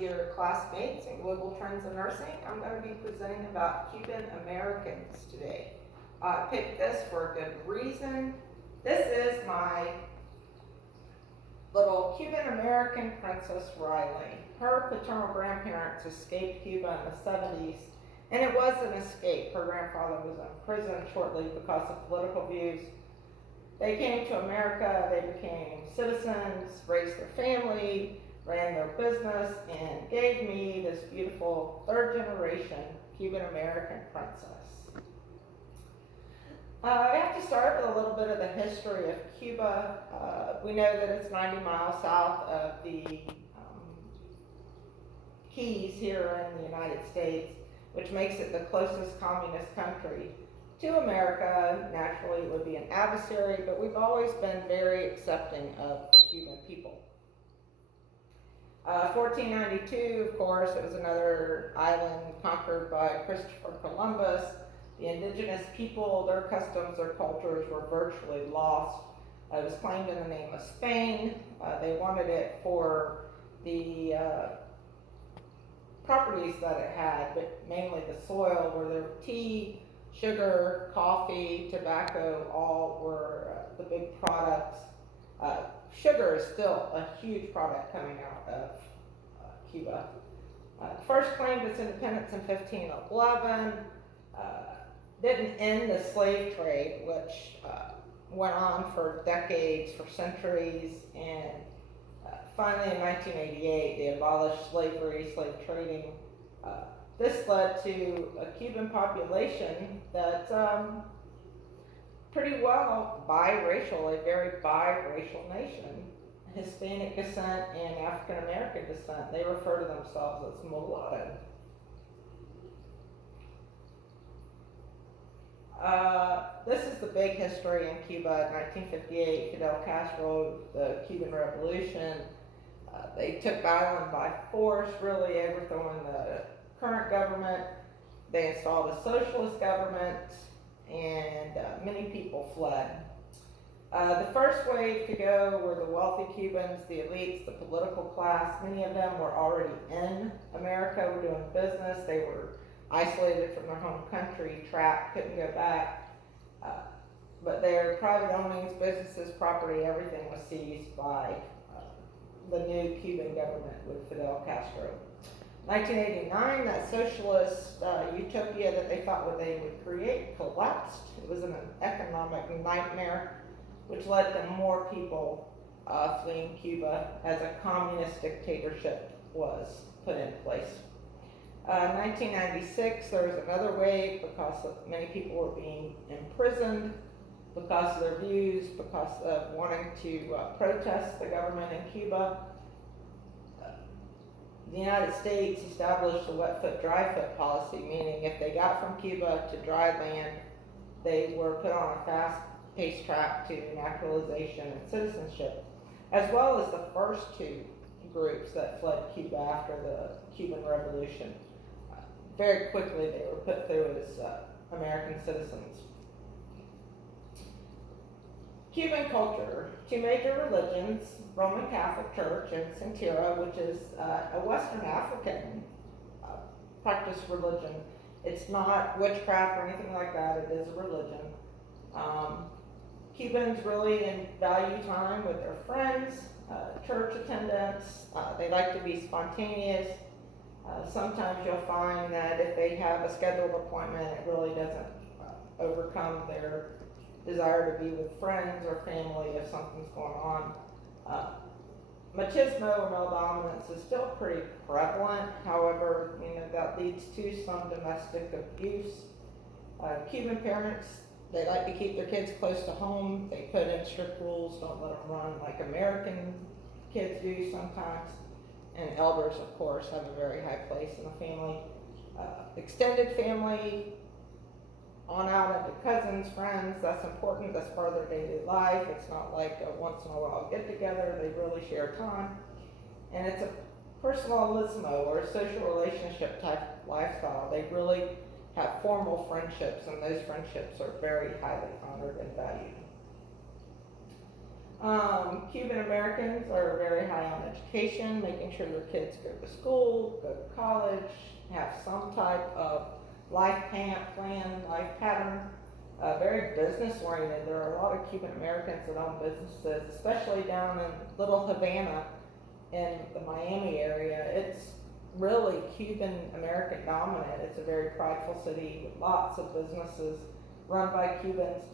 your classmates in Global Trends in Nursing. I'm going to be presenting about Cuban Americans today. I picked this for a good reason. This is my little Cuban American Princess Riley. Her paternal grandparents escaped Cuba in the 70s, and it was an escape. Her grandfather was in prison shortly because of political views. They came to America, they became citizens, raised their family, ran their business, and gave me this beautiful third generation Cuban American princess. I have to start with a little bit of the history of Cuba. We know that it's 90 miles south of the Keys here in the United States, which makes it the closest communist country to America. Naturally, it would be an adversary, but we've always been very accepting of the Cuban people. 1492, of course, it was another island conquered by Christopher Columbus. The indigenous people, their customs, their cultures were virtually lost. It was claimed in the name of Spain. They wanted it for the properties that it had, but mainly the soil, where there were tea, sugar, coffee, tobacco, all were the big products. Sugar is still a huge product coming out of Cuba. First claimed its independence in 1511. Didn't end the slave trade, which went on for decades, for centuries, and finally in 1988 they abolished slavery, slave trading. This led to a Cuban population that's pretty well biracial, a very biracial nation. Hispanic descent and African American descent. They refer to themselves as mulatto. This is the big history in Cuba. 1958, Fidel Castro, the Cuban Revolution. They took the island by force, really overthrowing the current government. They installed a socialist government, and many people fled. The first wave to go were the wealthy Cubans, the elites, the political class. Many of them were already in America, were doing business. They were isolated from their home country, trapped, couldn't go back. But their private ownings, businesses, property, everything was seized by the new Cuban government with Fidel Castro. 1989, that socialist utopia that they thought they would create collapsed. It was an economic nightmare, which led to more people fleeing Cuba as a communist dictatorship was put in place. 1996, there was another wave because many people were being imprisoned because of their views, because of wanting to protest the government in Cuba. The United States established a wet foot, dry foot policy, meaning if they got from Cuba to dry land, they were put on a fast-paced track to naturalization and citizenship, as well as the first two groups that fled Cuba after the Cuban Revolution. Very quickly, they were put through as American citizens. Cuban culture, two major religions, Roman Catholic Church and Santira, which is a Western African practiced religion. It's not witchcraft or anything like that, it is a religion. Cubans really value time with their friends, church attendance, they like to be spontaneous. Sometimes you'll find that if they have a scheduled appointment, it really doesn't overcome their desire to be with friends or family if something's going on. Machismo or male dominance is still pretty prevalent. However, that leads to some domestic abuse. Cuban parents, they like to keep their kids close to home. They put in strict rules, don't let them run like American kids do sometimes. And elders, of course, have a very high place in the family. Extended family, on out into cousins, friends, that's important, that's part of their daily life. It's not like a once in a while get together, they really share time. And it's a personalismo or social relationship type lifestyle. They really have formal friendships, and those friendships are very highly honored and valued. Cuban Americans are very high on education, making sure their kids go to school, go to college, have some type of plan, life pattern. Very business oriented. There are a lot of Cuban Americans that own businesses, especially down in Little Havana in the Miami area. It's really Cuban American dominant. It's a very prideful city with lots of businesses run by Cubans,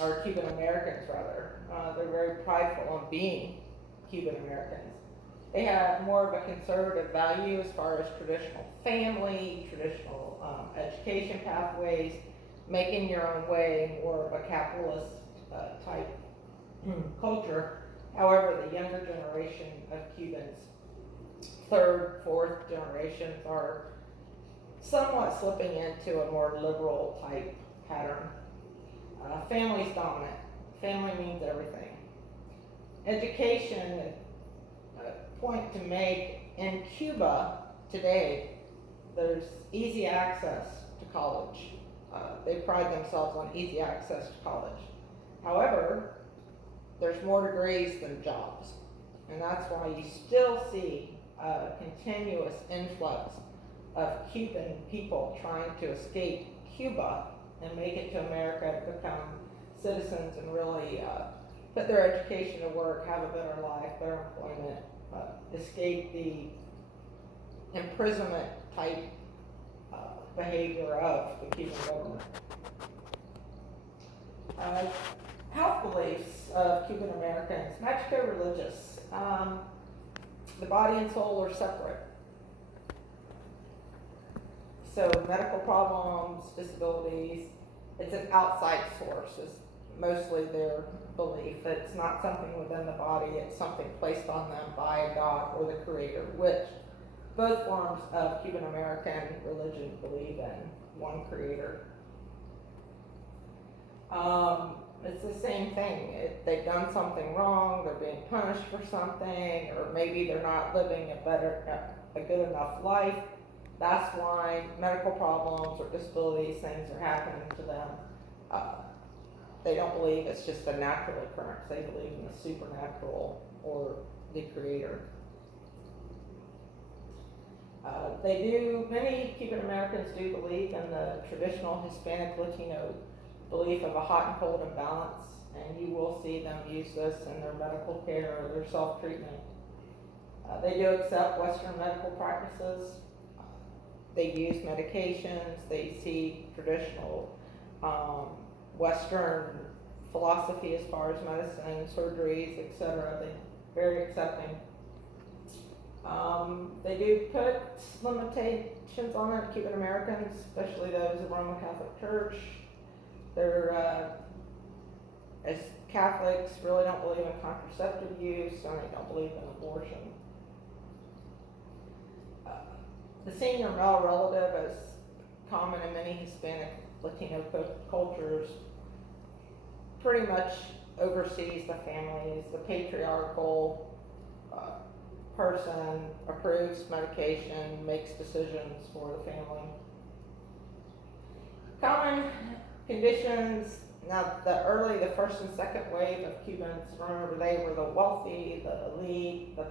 or Cuban Americans rather. They're very prideful on being Cuban Americans. They have more of a conservative value as far as traditional family, traditional education pathways, making your own way, more of a capitalist type culture. However, the younger generation of Cubans, third, fourth generations, are somewhat slipping into a more liberal type pattern. Family's dominant. Family means everything. Education, point to make, in Cuba today, there's easy access to college. They pride themselves on easy access to college. However, there's more degrees than jobs. And that's why you still see a continuous influx of Cuban people trying to escape Cuba and make it to America to become citizens and really put their education to work, have a better life, better employment, escape the imprisonment type behavior of the Cuban government. Health beliefs of Cuban Americans, Mexico-religious. The body and soul are separate. So medical problems, disabilities, it's an outside source is mostly their belief. It's not something within the body, it's something placed on them by God or the Creator, which both forms of Cuban American religion believe in one Creator. It's the same thing. They've done something wrong, they're being punished for something, or maybe they're not living a good enough life. That's why medical problems or disabilities, things are happening to them. They don't believe it's just a natural occurrence. They believe in the supernatural or the Creator. Many Cuban Americans do believe in the traditional Hispanic Latino belief of a hot and cold imbalance, and you will see them use this in their medical care or their self-treatment. They do accept Western medical practices. They use medications. They see traditional Western philosophy as far as medicine, surgeries, etc. They're very accepting. They do put limitations on it, Cuban Americans, especially those of the Roman Catholic Church. They're, as Catholics, really don't believe in contraceptive use, and they don't believe in abortion. The senior male relative, as common in many Hispanic Latino cultures, pretty much oversees the families. The patriarchal person approves medication, makes decisions for the family. Common conditions. Now, the first and second wave of Cubans, remember, they were the wealthy, the elite, the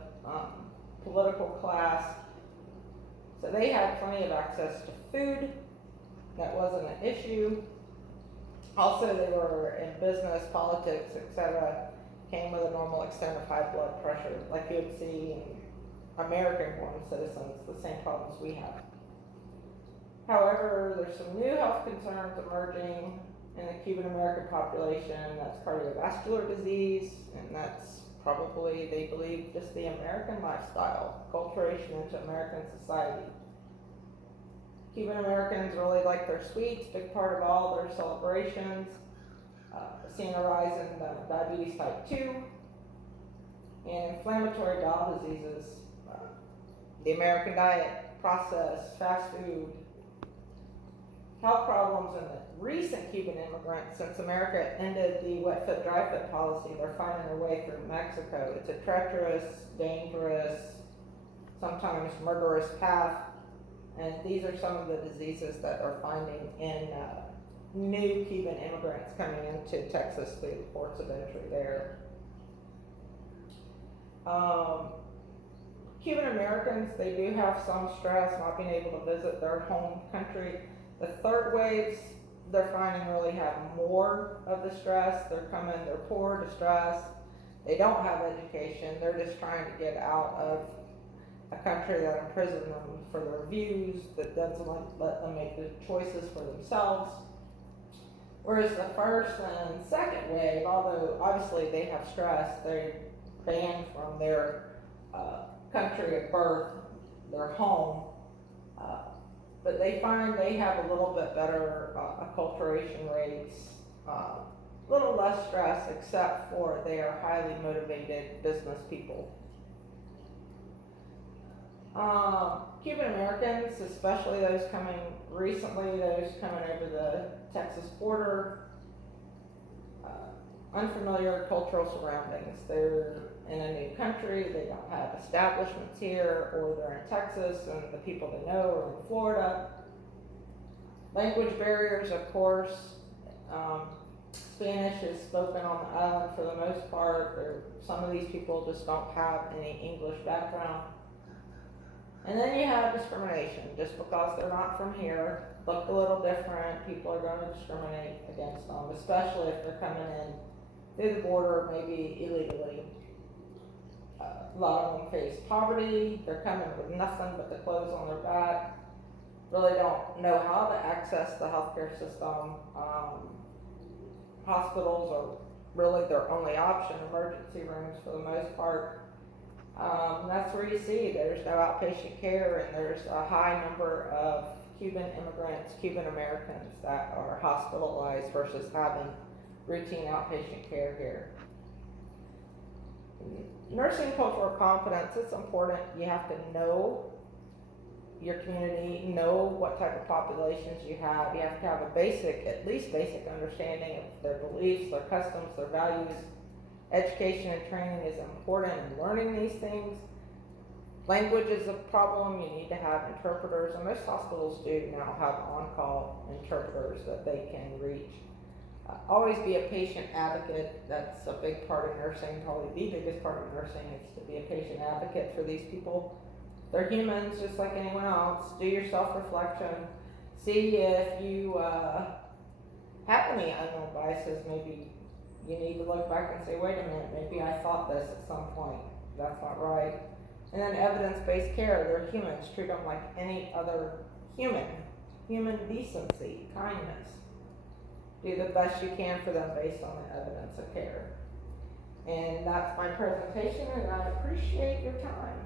political class. So they had plenty of access to food. That wasn't an issue. Also, they were in business, politics, etc. Came with a normal extent of high blood pressure, like you would see in American-born citizens, the same problems we have. However, there's some new health concerns emerging in the Cuban American population. That's cardiovascular disease, and that's probably, they believe, just the American lifestyle, acculturation into American society. Cuban Americans really like their sweets, big part of all their celebrations. Seeing a rise in diabetes type 2 and inflammatory bowel diseases. The American diet, processed, fast food, health problems in the recent Cuban immigrants. Since America ended the wet foot, dry foot policy, they're finding their way through Mexico. It's a treacherous, dangerous, sometimes murderous path, and these are some of the diseases that are finding in new Cuban immigrants coming into Texas through the ports of entry there. Um, Cuban Americans, they do have some stress not being able to visit their home country. The third waves, they're finding really have more of the stress. They're poor, distressed. They don't have education. They're just trying to get out of a country that imprisons them for their views, that doesn't let them make the choices for themselves. Whereas the first and second wave, although obviously they have stress, they're banned from their country of birth, their home, uh, but they find they have a little bit better acculturation rates, a little less stress, except for they are highly motivated business people. Cuban Americans, especially those coming recently, those coming over the Texas border, unfamiliar cultural surroundings. They're in a new country, they don't have establishments here, or they're in Texas and the people they know are in Florida. Language barriers, of course. Spanish is spoken on the island for the most part. Some of these people just don't have any English background. And then you have discrimination. Just because they're not from here, look a little different, people are going to discriminate against them, especially if they're coming in through the border, maybe illegally. A lot of them face poverty. They're coming with nothing but the clothes on their back. Really don't know how to access the healthcare system. Hospitals are really their only option, emergency rooms for the most part. That's where you see there's no outpatient care, and there's a high number of Cuban immigrants, Cuban Americans that are hospitalized versus having routine outpatient care here. Nursing cultural competence, it's important. You have to know your community, know what type of populations you have. You have to have at least basic understanding of their beliefs, their customs, their values. Education and training is important in learning these things. Language is a problem. You need to have interpreters, and most hospitals do now have on-call interpreters that they can reach. Always be a patient advocate. That's a big part of nursing. Probably the biggest part of nursing is to be a patient advocate for these people. They're humans just like anyone else. Do your self-reflection. See if you have any unknown biases. Maybe you need to look back and say, wait a minute, maybe I thought this at some point. That's not right. And then evidence-based care. They're humans. Treat them like any other human. Human decency, kindness. Do the best you can for them based on the evidence of care. And that's my presentation, and I appreciate your time.